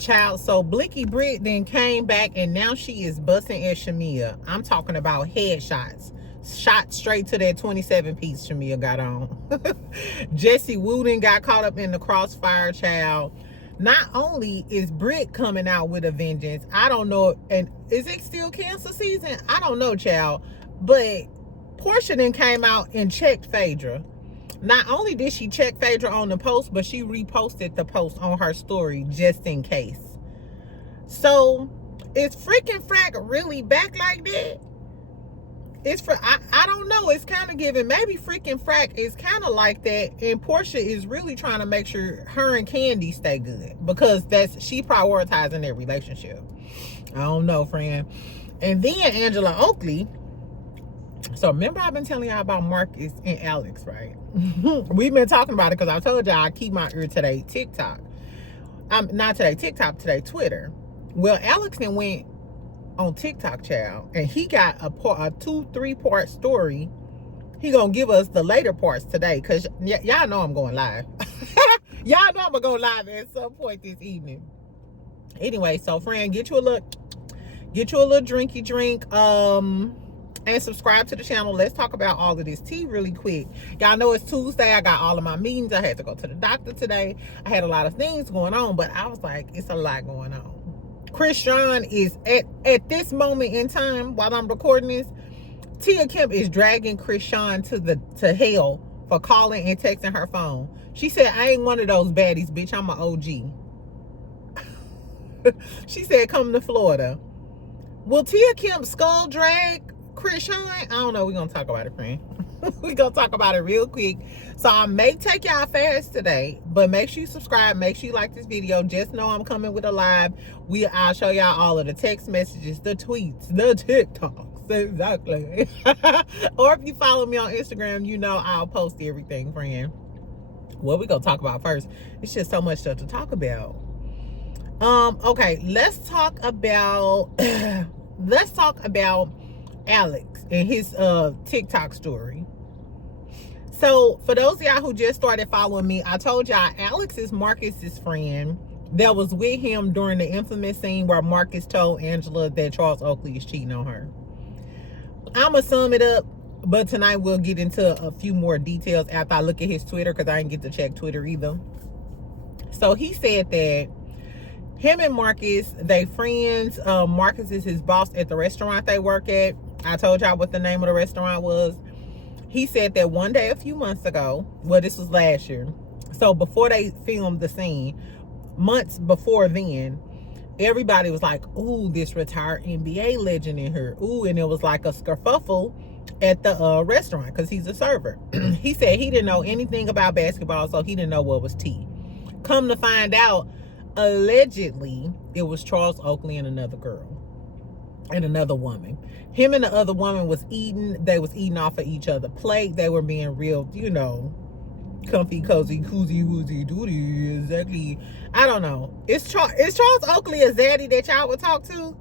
Child, so Blicky Brit then came back and now she is busting at Shamea. I'm talking about headshots. Shot straight to that 27 piece Shamea got on. Jessie Wooden got caught up in the crossfire, child. Not only is Brit coming out with a vengeance, I don't know, and is it still cancer season? I don't know, child. But Porsha then came out and checked Phaedra. Not only did she check Phaedra on the post, but she reposted the post on her story just in case. So, is freaking Frack really back like that? It's for I don't know. It's kind of giving. Maybe freaking Frack is kind of like that, and Porsha is really trying to make sure her and Kandi stay good because she prioritizing their relationship. I don't know, friend. And then Angela Oakley. So remember, I've been telling y'all about Marcus and Alex, right? We've been talking about it because I told y'all I keep my ear today TikTok. Not today TikTok, today Twitter. Well, Alex then went on TikTok, child, and he got a 2-3 part story. He gonna give us the later parts today because y'all know I'm going live. Y'all know I'm gonna go live at some point this evening. Anyway, so friend, get you a little drinky drink, and subscribe to the channel. Let's talk about all of this tea really quick. Y'all know it's Tuesday. I got all of my meetings. I had to go to the doctor today. I had a lot of things going on, but I was like, it's a lot going on. Chrisean is at this moment in time while I'm recording this, Kemp is dragging Chrisean to hell for calling and texting her phone. She said, I ain't one of those baddies, bitch. I'm an OG. She said, come to Florida. Will Kemp skull drag Chrisean? I don't know. We're going to talk about it, friend. We're going to talk about it real quick. So I may take y'all fast today, but make sure you subscribe. Make sure you like this video. Just know I'm coming with a live. I'll show y'all all of the text messages, the tweets, the TikToks. Exactly. Or if you follow me on Instagram, you know I'll post everything, friend. What we going to talk about first? It's just so much stuff to talk about. Okay, let's talk about Alex and his TikTok story. So for those of y'all who just started following me, I told y'all Alex is Marcus's friend that was with him during the infamous scene where Marcus told Angela that Charles Oakley is cheating on her. I'ma sum it up, but tonight we'll get into a few more details after I look at his Twitter because I didn't get to check Twitter either. So he said that him and Marcus, they friends. Marcus is his boss at the restaurant they work at. I told y'all what the name of the restaurant was. He said that one day a few months ago, well, this was last year. So before they filmed the scene, months before then, everybody was like, ooh, this retired NBA legend in here. Ooh, and it was like a skerfuffle at the restaurant because he's a server. He said he didn't know anything about basketball, so he didn't know what was tea. Come to find out, allegedly, it was Charles Oakley and another girl. And another woman. Him and the other woman was eating. They was eating off of each other's plate. They were being real, you know, comfy, cozy, koozy, woozy, doody. Exactly. I don't know. Is Charles Oakley a zaddy that y'all would talk to?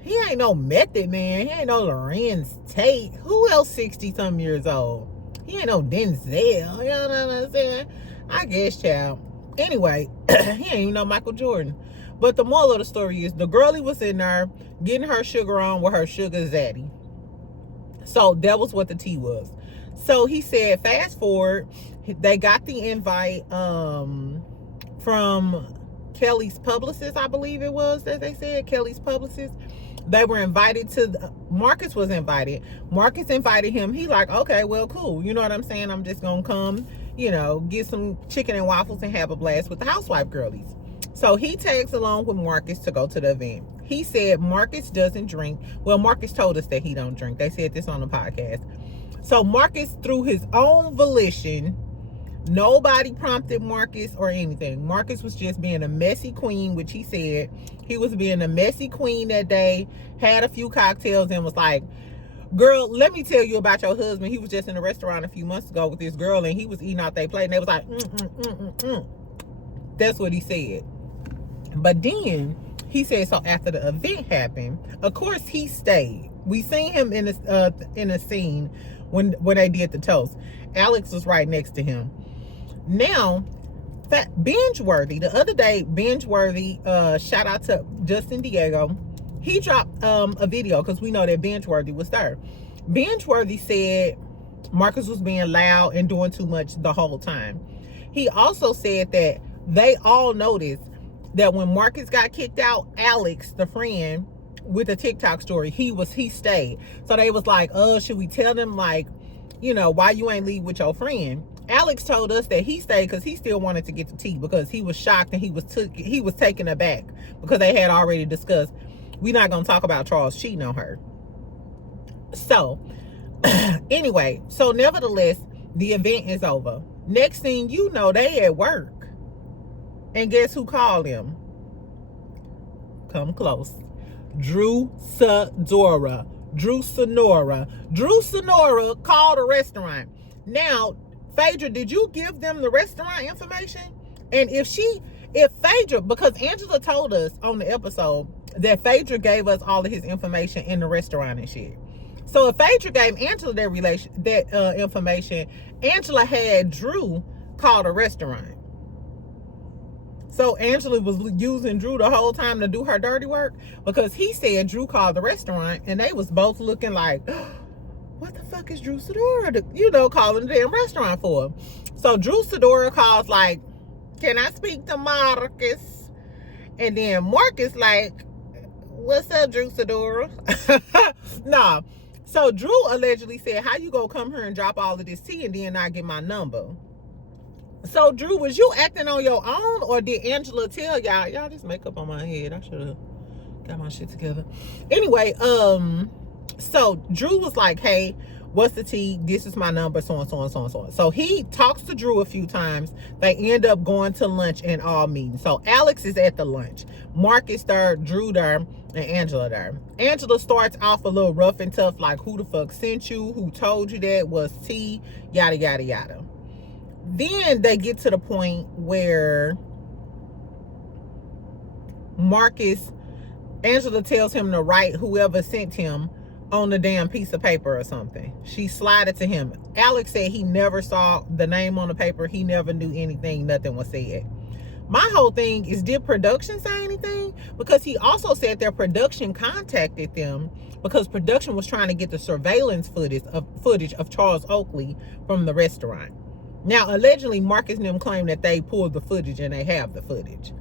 He ain't no Method Man. He ain't no Lorenz Tate. Who else 60-something years old? He ain't no Denzel. You know what I'm saying? I guess, child. Anyway, he ain't even know Michael Jordan. But the moral of the story is the girlie was in there getting her sugar on with her sugar zaddy. So that was what the tea was. So he said, fast forward, they got the invite from Kelly's publicist, I believe it was, as they said, Kelly's publicist. They were invited to, Marcus was invited. Marcus invited him. He like, okay, well, cool. You know what I'm saying? I'm just going to come, you know, get some chicken and waffles and have a blast with the housewife girlies. So he tags along with Marcus to go to the event. He said Marcus doesn't drink. Well, Marcus told us that he don't drink. They said this on the podcast. So Marcus, through his own volition, nobody prompted Marcus or anything. Marcus was just being a messy queen, which he said he was being a messy queen that day, had a few cocktails and was like, girl, let me tell you about your husband. He was just in a restaurant a few months ago with this girl and he was eating out their plate. And they was like, That's what he said. But then he said, so after the event happened, of course he stayed. We seen him in a scene when they did the toast. Alex was right next to him. Now, Binge-worthy. The other day, Binge-worthy, shout out to Justin Diego. He dropped a video because we know that Binge-worthy was there. Binge-worthy said Marcus was being loud and doing too much the whole time. He also said that they all noticed that when Marcus got kicked out, Alex, the friend with the TikTok story, he stayed. So they was like, should we tell them, like, you know, why you ain't leave with your friend? Alex told us that he stayed because he still wanted to get the tea, because he was shocked and he was taken aback because they had already discussed, we're not going to talk about Charles cheating on her. So anyway, so nevertheless, the event is over. Next thing you know, they at work. And guess who called him? Come close. Drew Sonora called a restaurant. Now, Phaedra, did you give them the restaurant information? And if Phaedra, because Angela told us on the episode that Phaedra gave us all of his information in the restaurant and shit. So if Phaedra gave Angela that information, Angela had Drew call the restaurant. So Angela was using Drew the whole time to do her dirty work, because he said Drew called the restaurant, and they was both looking like, what the fuck is Drew Sidora, you know, calling the damn restaurant for? So Drew Sidora calls like, can I speak to Marcus? And then Marcus like, what's up, Drew Sidora? Nah. So Drew allegedly said, how you gonna come here and drop all of this tea and then not get my number? So Drew, was you acting on your own, or did Angela tell y'all this makeup on my head? I should have got my shit together. Anyway, so Drew was like, hey, what's the tea? This is my number, so on, so on, so on, so on. So he talks to Drew a few times. They end up going to lunch and all meeting. So Alex is at the lunch. Marcus there, Drew there, and Angela there. Angela starts off a little rough and tough, like, who the fuck sent you? Who told you that? Was tea? Yada, yada, yada. Then they get to the point where Angela tells him to write whoever sent him on the damn piece of paper or something. She slided to him. Alex said he never saw the name on the paper. He never knew anything. Nothing was said. My whole thing is, did production say anything? Because he also said their production contacted them because production was trying to get the surveillance footage of Charles Oakley from the restaurant. Now, allegedly, Marcus and them claim that they pulled the footage and they have the footage.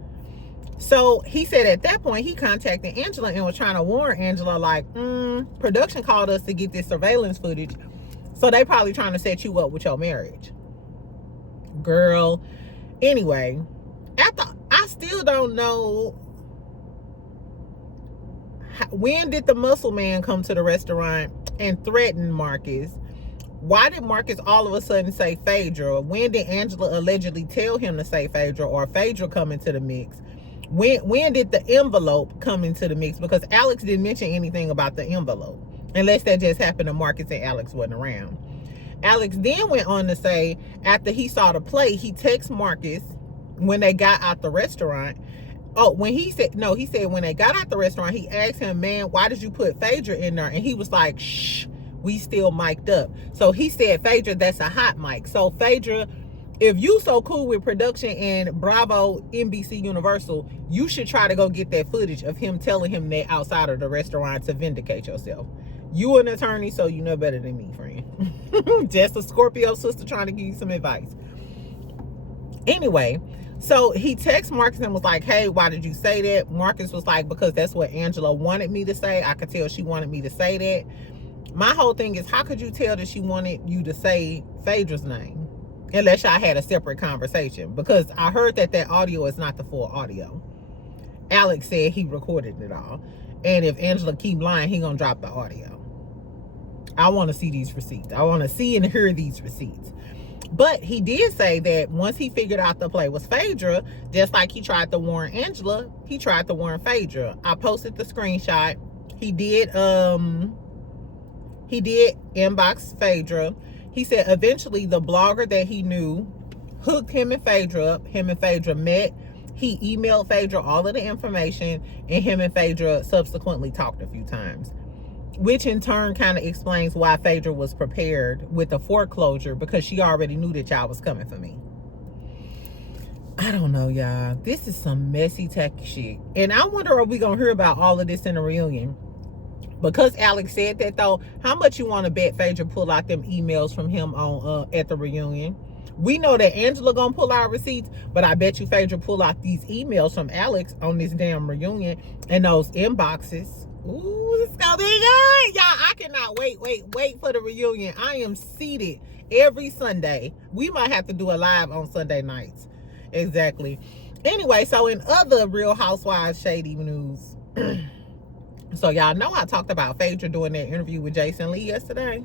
So he said at that point, he contacted Angela and was trying to warn Angela, like, production called us to get this surveillance footage. So they probably trying to set you up with your marriage. Girl. Anyway, I still don't know, when did the muscle man come to the restaurant and threaten Marcus? Why did Marcus all of a sudden say Phaedra? When did Angela allegedly tell him to say Phaedra, or Phaedra come into the mix? When did the envelope come into the mix? Because Alex didn't mention anything about the envelope, unless that just happened to Marcus and Alex wasn't around. Alex then went on to say, after he saw the play, he texted Marcus when they got out the restaurant. He said when they got out the restaurant, he asked him, man, why did you put Phaedra in there? And he was like, shh, we still mic'd up. So he said, Phaedra, that's a hot mic. So Phaedra, if you so cool with production and Bravo, NBC Universal, you should try to go get that footage of him telling him that outside of the restaurant to vindicate yourself. You an attorney, so you know better than me, friend. Just a Scorpio sister trying to give you some advice. Anyway, so he texted Marcus and was like, hey, why did you say that? Marcus was like, because that's what Angela wanted me to say. I could tell she wanted me to say that. My whole thing is, how could you tell that she wanted you to say Phaedra's name? Unless y'all had a separate conversation. Because I heard that audio is not the full audio. Alex said he recorded it all. And if Angela keep lying, he gonna drop the audio. I want to see these receipts. I want to see and hear these receipts. But he did say that once he figured out the play was Phaedra, just like he tried to warn Angela, he tried to warn Phaedra. I posted the screenshot. He did inbox Phaedra. He said eventually the blogger that he knew hooked him and Phaedra up. Him and Phaedra met. He emailed Phaedra all of the information, and him and Phaedra subsequently talked a few times, which in turn kind of explains why Phaedra was prepared with the foreclosure, because she already knew that y'all was coming for me. I don't know, y'all. This is some messy, tacky shit. And I wonder, are we going to hear about all of this in the reunion? Because Alex said that, though, how much you want to bet Phaedra pull out them emails from him on at the reunion? We know that Angela gonna pull out receipts, but I bet you Phaedra pull out these emails from Alex on this damn reunion and those inboxes. Ooh, it's gonna be good, y'all. I cannot wait for the reunion. I am seated every Sunday. We might have to do a live on Sunday nights. Exactly. Anyway, so in other Real Housewives shady news, so y'all know I talked about Phaedra doing that interview with Jason Lee yesterday.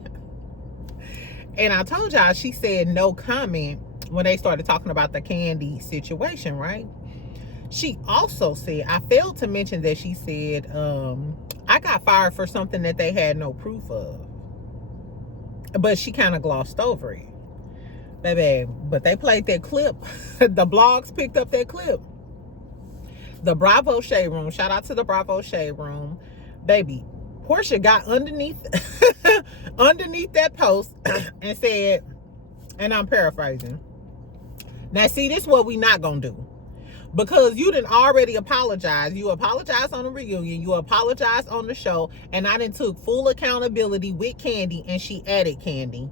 And I told y'all she said no comment when they started talking about the Kandi situation, right? She also said, I failed to mention that she said, I got fired for something that they had no proof of. But she kind of glossed over it. Baby, but they played that clip. The blogs picked up that clip. The Bravo Shade Room, shout out to the Bravo Shade Room. Baby, Porsha got underneath that post and said, and I'm paraphrasing. Now, see, this is what we not gonna do. Because you didn't already apologize. You apologized on the reunion. You apologized on the show. And I done took full accountability with Kandi. And she added Kandi.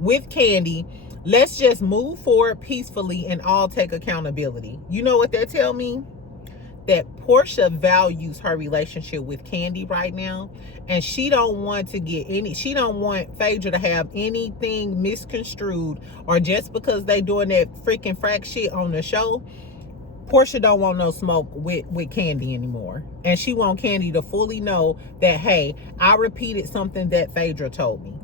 With Kandi, let's just move forward peacefully and all take accountability. You know what that tell me? That Porsha values her relationship with Kandi right now, and she don't want Phaedra to have anything misconstrued, or just because they doing that freaking frack shit on the show, Porsha don't want no smoke with Kandi anymore. And she want Kandi to fully know that, hey, I repeated something that Phaedra told me.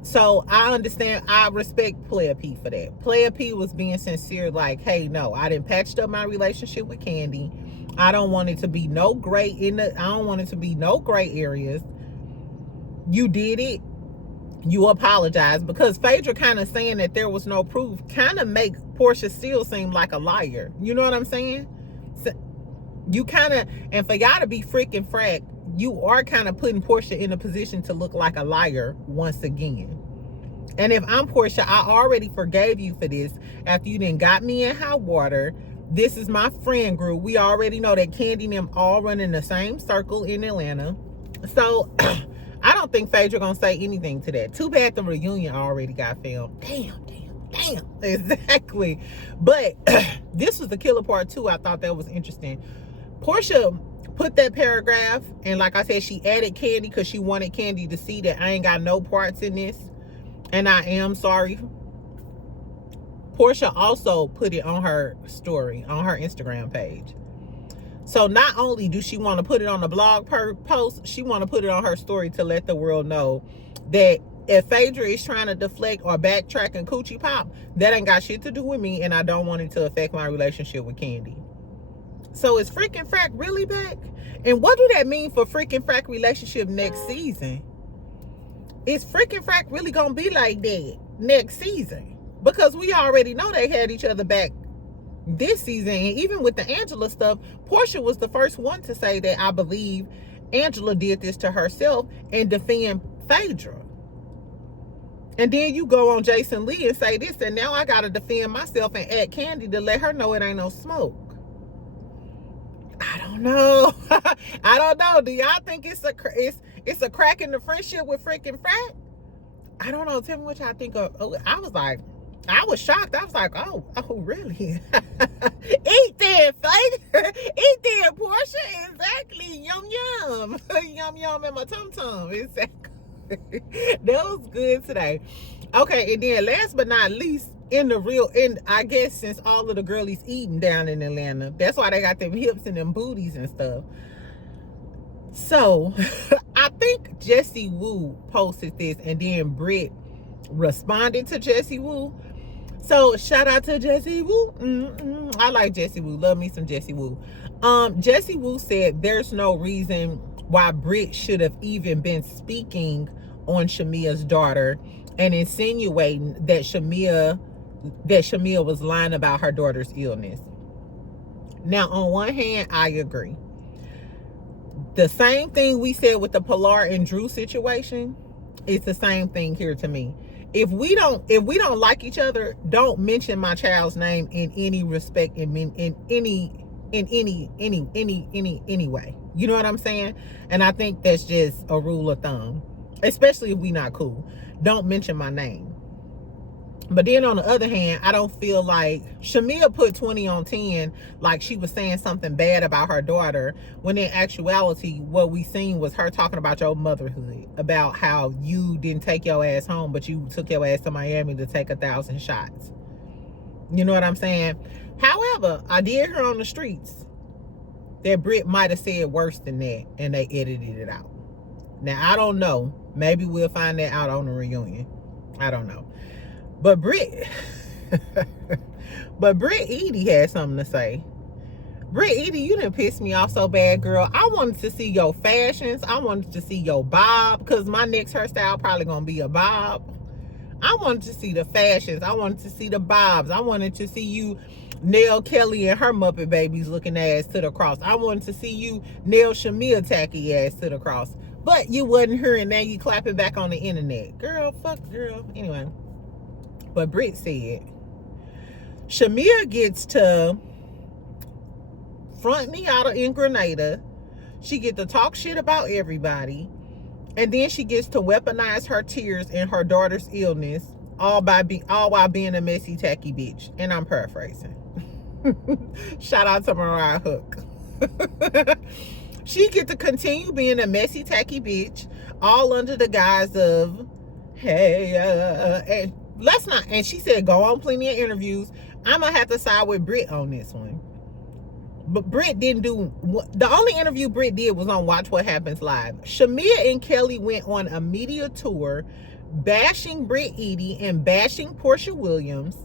So I understand, I respect Player P for that. Player P was being sincere, like, hey, no, I didn't patched up my relationship with Kandi. I don't want it to be no gray areas. You did it. You apologize. Because Phaedra kind of saying that there was no proof kind of make Porsha still seem like a liar. You know what I'm saying? So you kind of, and for y'all to be freaking frack, you are kind of putting Porsha in a position to look like a liar once again. And if I'm Porsha, I already forgave you for this after you done got me in hot water. This is my friend group. We already know that Kandi and them all run in the same circle in Atlanta. So I don't think Phaedra gonna say anything to that. Too bad the reunion already got filmed. Damn. Exactly. But this was the killer part too. I thought that was interesting. Porsha put that paragraph, and like I said, she added Kandi because she wanted Kandi to see that I ain't got no parts in this, and I am sorry. Porsha also put it on her story, on her Instagram page. So not only do she want to put it on the blog post, she want to put it on her story to let the world know that if Phaedra is trying to deflect or backtrack and coochie pop, that ain't got shit to do with me, and I don't want it to affect my relationship with Kandi. So is freaking frack really back? And what do that mean for freaking frack relationship next season? Is freaking frack really gonna be like that next season? Because we already know they had each other back this season. And even with the Angela stuff, Porsha was the first one to say that I believe Angela did this to herself and defend Phaedra. And then you go on Jason Lee and say this, and now I gotta defend myself and add Kandi to let her know it ain't no smoke. I don't know. I don't know. Do y'all think it's a crack in the friendship with freaking frack? I don't know. Tell me what y'all think of. I was shocked. I was like, oh, really? Eat that, Phaedra. Eat that, Porsha. Exactly. Yum. Yum in my tum-tum. Exactly. That was good today. Okay, and then last but not least, I guess since all of the girlies eating down in Atlanta, that's why they got them hips and them booties and stuff. So I think Jessie Woo posted this, and then Brit responded to Jessie Woo. So shout out to Jessie Woo. I like Jessie Woo. Love me some Jessie Woo. Jessie Woo said there's no reason why Brit should have even been speaking on Shamea's daughter and insinuating that Shamea was lying about her daughter's illness. Now, on one hand, I agree. The same thing we said with the Pilar and Drew situation, it's the same thing here to me. if we don't like each other, don't mention my child's name in any respect, in any way. You know what I'm saying? And I think that's just a rule of thumb, especially if we not cool. Don't mention my name. But then on the other hand, I don't feel like Shamea put 20 on 10 like she was saying something bad about her daughter, when in actuality what we seen was her talking about your motherhood, about how you didn't take your ass home, but you took your ass to Miami to take 1,000 shots. You know what I'm saying? However, I did hear on the streets that Brit might have said worse than that, and they edited it out. Now, I don't know. Maybe we'll find that out on the reunion. I don't know. But Brit Eady had something to say. Brit Eady, you done pissed me off so bad, girl. I wanted to see your fashions. I wanted to see your bob, because my next hairstyle probably gonna be a bob. I wanted to see the fashions. I wanted to see the bobs. I wanted to see you nail Kelly and her Muppet Babies looking ass to the cross. I wanted to see you nail Shamea tacky ass to the cross. But you wasn't here, and now you clapping back on the internet. Girl, fuck, girl. Anyway. But Brit said, Shamea gets to front me out in Grenada. She get to talk shit about everybody. And then she gets to weaponize her tears and her daughter's illness, all while being a messy, tacky bitch. And I'm paraphrasing. Shout out to Mariah Hook. She get to continue being a messy, tacky bitch, all under the guise of, hey, and let's not, and she said, go on plenty of interviews. I'm gonna have to side with Brit on this one. But Brit didn't do, the only interview Brit did was on Watch What Happens Live. Shamea and Kelly went on a media tour bashing Brit Eady and bashing Porsha Williams.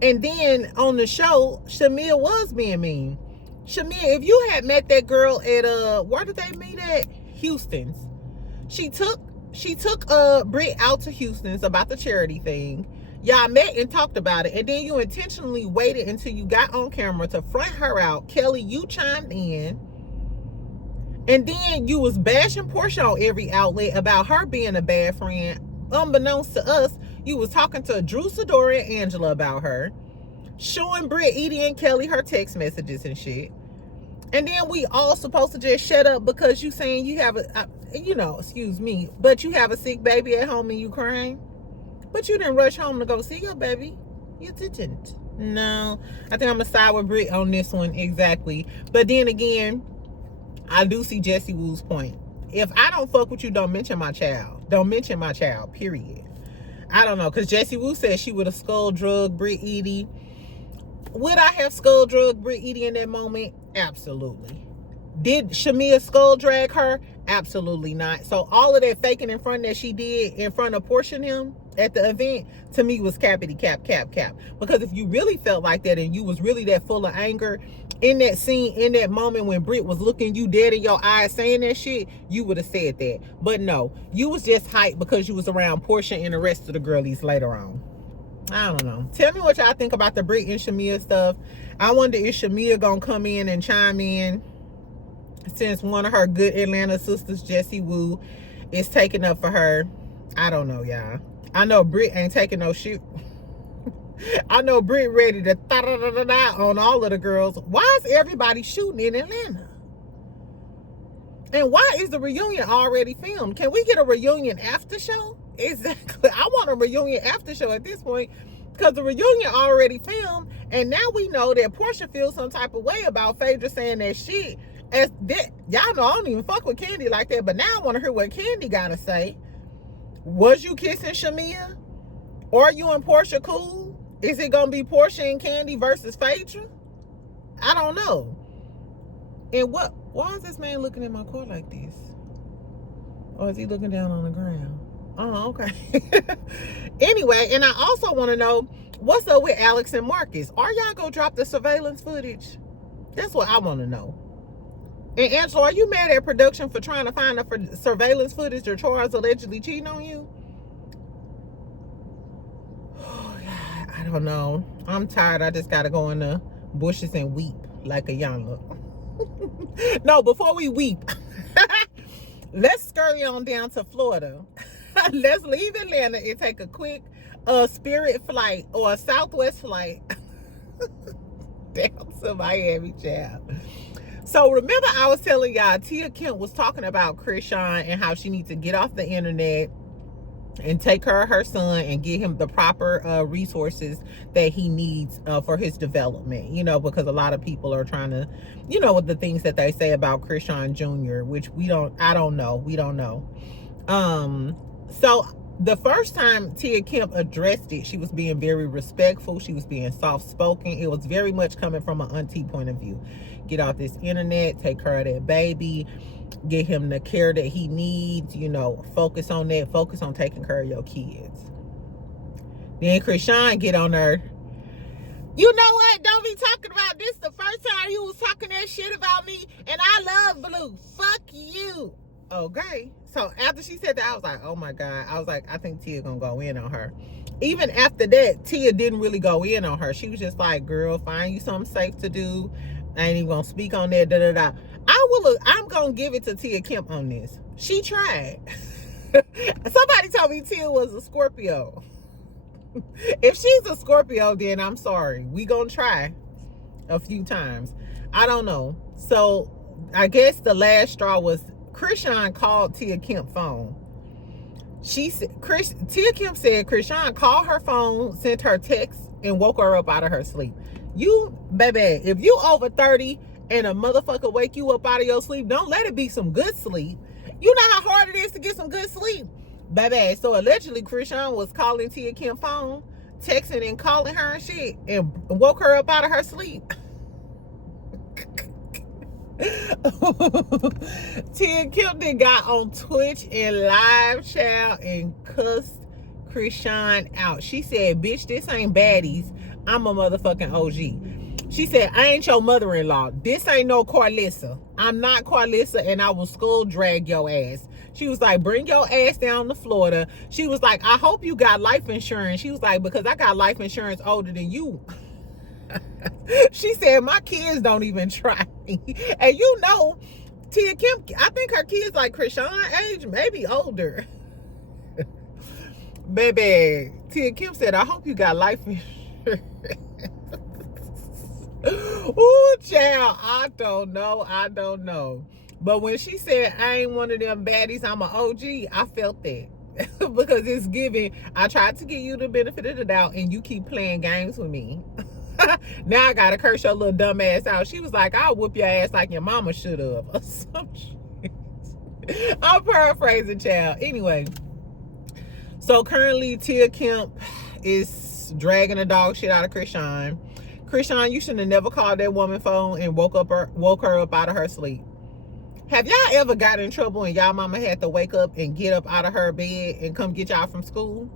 And then on the show, Shamea was being mean. Shamea, if you had met that girl at, where did they meet at? Houston's. She took Brit out to Houston's about the charity thing. Y'all met and talked about it, and then you intentionally waited until you got on camera to front her out. Kelly, you chimed in, and then you was bashing Porsha on every outlet about her being a bad friend. Unbeknownst to us, you was talking to Drew Sidora and Angela about her, showing Brit, Eady, and Kelly her text messages and shit. And then we all supposed to just shut up because you saying you have excuse me, but you have a sick baby at home and you crying. But you didn't rush home to go see your baby. You didn't. No, I think I'm gonna side with Brit on this one, exactly. But then again, I do see Jessie Woo's point. If I don't fuck with you, don't mention my child. Don't mention my child, period. I don't know, because Jessie Woo said she would have skull drugged Brit Eady. Would I have skull drugged Brit Eady in that moment? Absolutely. Did Shamea skull drag her? Absolutely not. So all of that faking in front that she did in front of Porsha and him at the event, to me, was cappity cap. Because if you really felt like that and you was really that full of anger in that scene, in that moment when Brit was looking you dead in your eyes saying that shit, you would have said that. But no, you was just hyped because you was around Porsha and the rest of the girlies later on. I don't know. Tell me what y'all think about the Brit and Shamea stuff. I wonder if Shamea gonna come in and chime in, since one of her good Atlanta sisters, Jessie Woo, is taking up for her. I don't know, y'all. I know Brit ain't taking no shit. I know Brit ready to da-da-da-da-da on all of the girls. Why is everybody shooting in Atlanta? And why is the reunion already filmed? Can we get a reunion after show? Exactly. I want a reunion after show at this point, because the reunion already filmed, and now we know that Porsha feels some type of way about Phaedra saying that shit. As that, y'all know I don't even fuck with Kandi like that, but now I want to hear what Kandi gotta say. Was you kissing Shamea? Are you and Porsha cool? Is it gonna be Porsha and Kandi versus Phaedra? I don't know. And why is this man looking at my car like this? Or is he looking down on the ground? Oh, okay. Anyway, and I also want to know, what's up with Alex and Marcus? Are y'all gonna drop the surveillance footage? That's what I want to know. And Angela, are you mad at production for trying to find the surveillance footage or Charles allegedly cheating on you? Oh, God, I don't know. I'm tired. I just got to go in the bushes and weep like a young No, before we weep, let's scurry on down to Florida. Let's leave Atlanta and take a quick Spirit flight or a Southwest flight down to Miami, child. So remember I was telling y'all Tia Kemp was talking about Chrisean and how she needs to get off the internet and take care of her son and get him the proper resources that he needs for his development, you know, because a lot of people are trying to, you know, with the things that they say about Chrisean Jr., which we don't know. So the first time Tia Kemp addressed it, she was being very respectful. She was being soft-spoken. It was very much coming from an auntie point of view. Get off this internet, take care of that baby, get him the care that he needs, you know, focus on that, focus on taking care of your kids. Then Chrisean get on her, you know what, don't be talking about this the first time you was talking that shit about me, and I love blue, fuck you. Okay, so after she said that, I was like, oh my God, I was like, I think Tia gonna go in on her. Even after that, Tia didn't really go in on her. She was just like, girl, find you something safe to do. I ain't even gonna speak on that, I'm gonna give it to Tia Kemp on this. She tried. Somebody told me Tia was a Scorpio. If she's a Scorpio, then I'm sorry. We gonna try a few times. I don't know. So I guess the last straw was Chrisean called Tia Kemp phone. She said, Tia Kemp said Chrisean called her phone, sent her text, and woke her up out of her sleep. You, baby, if you over 30 and a motherfucker wake you up out of your sleep, don't let it be some good sleep. You know how hard it is to get some good sleep, baby. So allegedly Chrisean was calling Tia Kemp phone, texting and calling her and shit, and woke her up out of her sleep. Tia Kemp then got on Twitch and live child and cussed Chrisean out. She said, bitch, this ain't baddies. I'm a motherfucking OG. She said, I ain't your mother-in-law. This ain't no Carlissa. I'm not Carlissa, and I will skull drag your ass. She was like, bring your ass down to Florida. She was like, I hope you got life insurance. She was like, because I got life insurance older than you. She said, my kids don't even try. And you know, Tia Kemp, I think her kids like Chrisean age, maybe older. Baby, Tia Kemp said, I hope you got life insurance. Ooh, child, I don't know. But when she said, I ain't one of them baddies, I'm an OG, I felt that. Because it's giving, I tried to give you the benefit of the doubt, and you keep playing games with me. Now I gotta curse your little dumb ass out. She was like, I'll whoop your ass like your mama should have. Or some shit. I'm paraphrasing, child. Anyway, so currently Tia Kemp is dragging the dog shit out of Chrisean. Chrisean, you shouldn't have never called that woman phone and woke her up out of her sleep. Have y'all ever got in trouble and y'all mama had to wake up and get up out of her bed and come get y'all from school?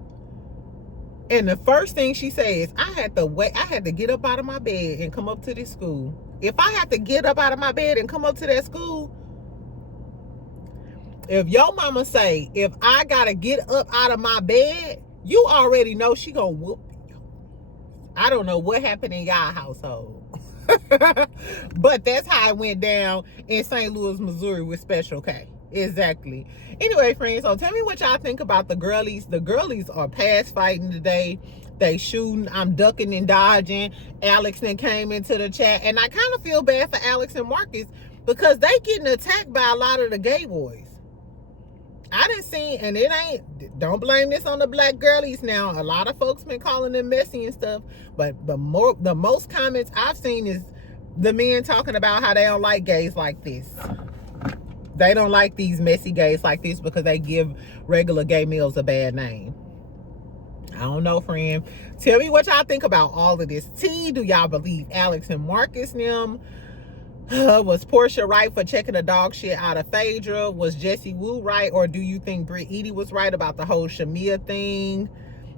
And the first thing she says, I had to get up out of my bed and come up to this school. If I have to get up out of my bed and come up to that school, if your mama say, if I gotta get up out of my bed, you already know she gonna whoop you. I don't know what happened in y'all household. But that's how it went down in St. Louis, Missouri with Special K. Exactly. Anyway, friends, so tell me what y'all think about the girlies. The girlies are past fighting today. They shooting. I'm ducking and dodging. Alex then came into the chat, and I kind of feel bad for Alex and Marcus because they getting attacked by a lot of the gay boys. I didn't see, and it ain't, don't blame this on the black girlies now. A lot of folks been calling them messy and stuff, but the most comments I've seen is the men talking about how they don't like gays like this. They don't like these messy gays like this because they give regular gay males a bad name. I don't know, friend. Tell me what y'all think about all of this tea. Do y'all believe Alex and Marcus them? Was Porsha right for checking the dog shit out of Phaedra? Was Jessie right? Or do you think Eady was right about the whole Shamea thing?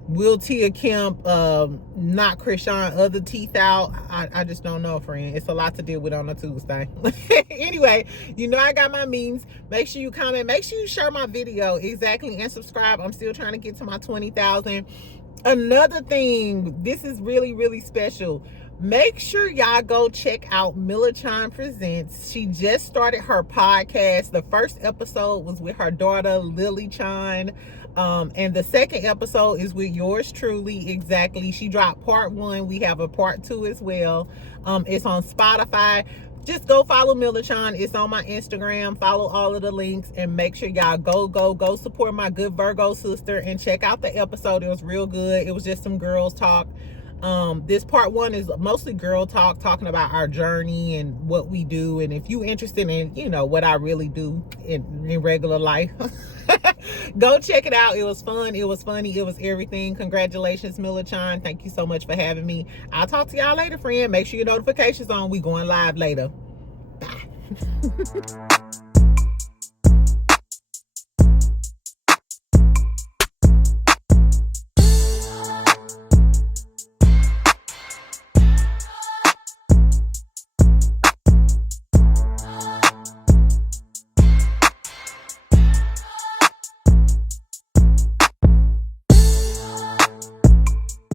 Will Tia Kemp knock Chrisean other teeth out? I just don't know, friend. It's a lot to deal with on a Tuesday. Anyway, you know I got my means. Make sure you comment. Make sure you share my video. Exactly. And subscribe. I'm still trying to get to my 20,000. Another thing, this is really, really special. Make sure y'all go check out Millichan Presents. She just started her podcast. The first episode was with her daughter, Lily Chan. And the second episode is with yours truly. Exactly. She dropped part 1. We have a part 2 as well. It's on Spotify. Just go follow Millichan. It's on my Instagram. Follow all of the links and make sure y'all go support my good Virgo sister and check out the episode. It was real good. It was just some girls talk. This part 1 is mostly girl talk, talking about our journey and what we do. And if you interested in, you know, what I really do in regular life, go check it out. It was fun. It was funny. It was everything. Congratulations, Millichan. Thank you so much for having me. I'll talk to y'all later, friend. Make sure your notifications on. We going live later. Bye.